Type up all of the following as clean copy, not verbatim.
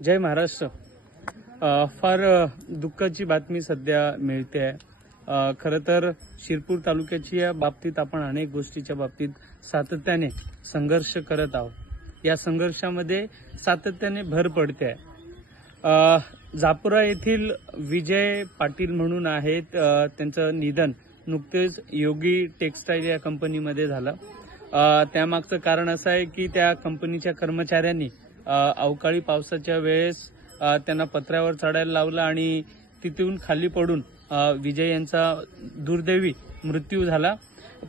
जय महाराष्ट्र। फार दुःखाची बातमी सध्या मिळते आहे। खरं तर शिरपूर तालुक्याची या बाबतीत आपण अनेक गोष्टीच्या बाबतीत सातत्याने संघर्ष करत आहोत। या संघर्षामध्ये सातत्याने भर पडते आहे। जापुरा येथील विजय पाटील म्हणून आहेत, त्यांचं निधन नुकतेच योगी टेक्सटाईल या कंपनीमध्ये झालं। त्यामागचं कारण असं आहे की त्या कंपनीच्या कर्मचाऱ्यांनी अवकाळी पावसाच्या वेळेस त्यांना पत्र्यावर चढायला लावलं आणि तिथून खाली पडून विजय यांचा दुर्दैवी मृत्यू झाला।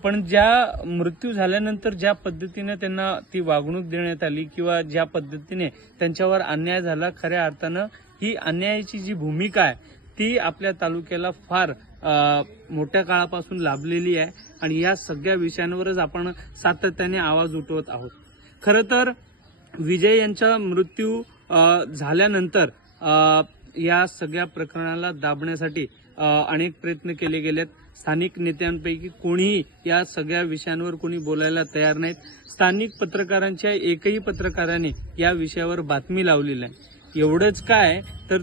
पण ज्या मृत्यू झाल्यानंतर ज्या पद्धतीने त्यांना ती वागणूक देण्यात आली किंवा ज्या पद्धतीने त्यांच्यावर अन्याय झाला, खऱ्या अर्थानं ही अन्यायाची जी भूमिका आहे ती आपल्या तालुक्याला फार मोठ्या काळापासून लाभलेली आहे आणि या सगळ्या विषयांवरच आपण सातत्याने आवाज उठवत आहोत। खरं तर विजय यांचा मृत्यू झाल्यानंतर या सगळ्या प्रकरणाला दाबण्यासाठी अनेक प्रयत्न केले गेलेत। स्थानिक नेत्यांपैकी कोणीही या सगळ्या विषयांवर कोणी बोलायला तयार नाहीत। स्थानिक पत्रकारांच्या एकही पत्रकाराने या विषयावर बातमी लावलेली नाही। एवढंच काय तर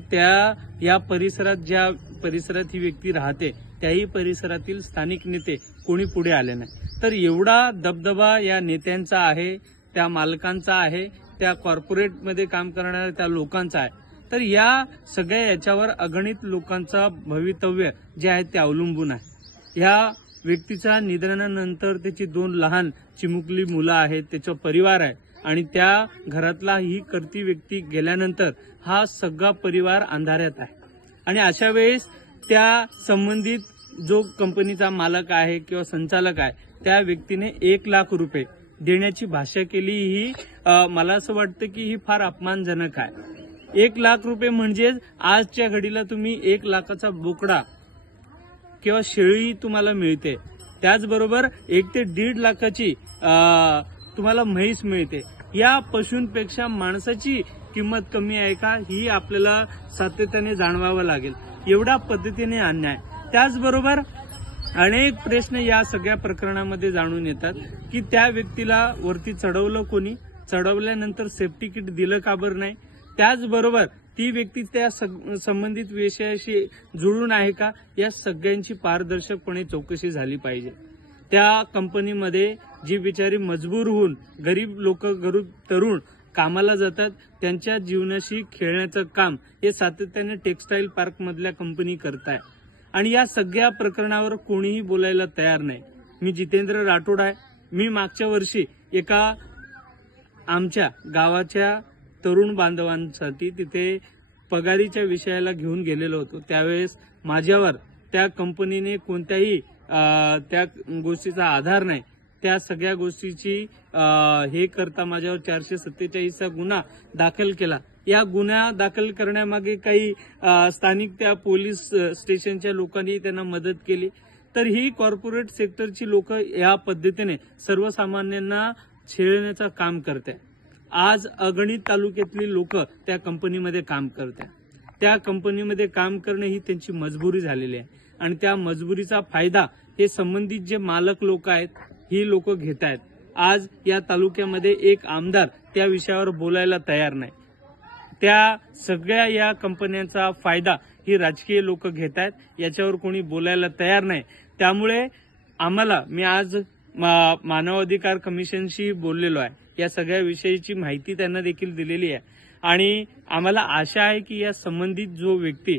या परिसरात ज्या परिसरात ही व्यक्ती राहते त्याही परिसरातील स्थानिक नेते कोणी पुढे आले नाही। तर एवढा दबदबा या नेत्यांचा आहे, त्या मालकांचा आहे, त्या कॉर्पोरेटमध्ये काम करणाऱ्या त्या लोकांचा आहे। तर या सगळ्या याच्यावर अगणित लोकांचा भवितव्य जे आहे ते अवलंबून आहे। या व्यक्तीच्या निधनानंतर त्याची 2 लहान चिमुकली मुलं आहेत, त्याचा परिवार आहे आणि त्या घरातला ही करती व्यक्ती गेल्यानंतर हा सगळा परिवार अंधाऱ्यात आहे। आणि अशा वेळेस त्या संबंधित जो कंपनीचा मालक आहे किंवा संचालक आहे त्या व्यक्तीने 1 लाख रुपये देण्याची भाषा केली, ही मला असं वाटतं की ही फार अपमानजनक आहे। 1 लाख रुपये म्हणजे आजच्या घडीला तुम्ही 1 लाखाचा बोकडा किंवा शेळी तुम्हाला मिळते, त्याचबरोबर 1 ते 1.5 लाखाची तुम्हाला म्हैस मिळते। या पशूंपेक्षा माणसाची किंमत कमी आहे का, ही आपल्याला सातत्याने जाणवावं लागेल। एवढ्या पद्धतीने अन्याय। त्याचबरोबर अनेक प्रश्न या सगळ्या प्रकरणामध्ये जाणून येतात की त्या व्यक्तीला वरती चढवलं कोणी, चढवल्यानंतर सेफ्टी किट दिलं का बरं नाही, त्याचबरोबर ती व्यक्ती त्या संबंधित विषयाशी जुळून आहे का, या सगळ्यांची पारदर्शकपणे चौकशी झाली पाहिजे। त्या कंपनीमध्ये जी बिचारी मजबूर होऊन गरीब लोक, गरीब तरुण कामाला जातात, त्यांच्या जीवनाशी खेळण्याचं काम हे सातत्याने टेक्सटाईल पार्क मधल्या कंपनी करताय आणि या सगळ्या प्रकरणावर कोणीही बोलायला तयार नाही। मी जितेंद्र राठोड आहे। मी मागच्या वर्षी एका आमच्या गावाच्या तरुण बांधवांसाठी तिथे पगारीच्या विषयाला घेऊन गेलेलो होतो। त्यावेळेस माझ्यावर त्या कंपनीने कोणत्याही त्या गोष्टीचा आधार नाही, त्या सगळ्या गोष्टीची हे करता माझ्यावर 447चा गुन्हा दाखल केला। या गुन्हा दाखल करण्यामागे काही स्थानिक त्या पोलीस स्टेशनच्या लोकांनी त्यांना मदत केली। तर ही कॉर्पोरेट सेक्टरची लोक या पद्धतीने सर्वसामान्यांना छेडण्याचं काम करतात। आज अगणित तालुक्यातली लोक त्या कंपनीमध्ये काम करतात। त्या कंपनीमध्ये काम करणे ही त्यांची मजबुरी झालेली आहे आणि त्या मजबुरीचा फायदा हे संबंधित जे मालक लोक आहेत ही लोक घेत आहेत। आज या तालुक्यामध्ये एक आमदार त्या विषयावर बोलायला तयार नाही। त्या सगळ्या या कंपन्यांचा फायदा ही राजकीय लोक घेत आहेत, याच्यावर कोणी बोलायला तयार नाही। त्यामुळे मी आज मानवाधिकार कमिशनशी बोललेलो आहे, या सगळ्या विषयीची माहिती त्यांना देखील दिलेली आहे आणि आम्हाला आशा आहे की या संबंधित जो व्यक्ती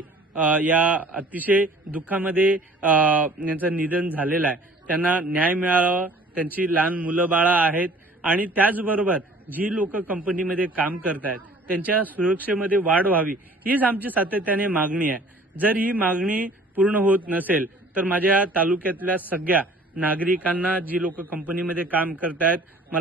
या अतिशय दुःखामध्ये यांचं निधन झालेलं आहे त्यांना न्याय मिळावा। त्यांची लहान मुलं बाळा आहेत आणि त्याचबरोबर जी लोक कंपनीमध्ये काम करतायत त्यांच्या सुरक्षेमध्ये वाढ व्हावी, हीच आमची सातत्याने मागणी आहे। जर ही मागणी पूर्ण होत नसेल तर माझ्या तालुक्यातल्या सगळ्या नागरिकांना, जी लोक कंपनीमध्ये काम करतायत, मला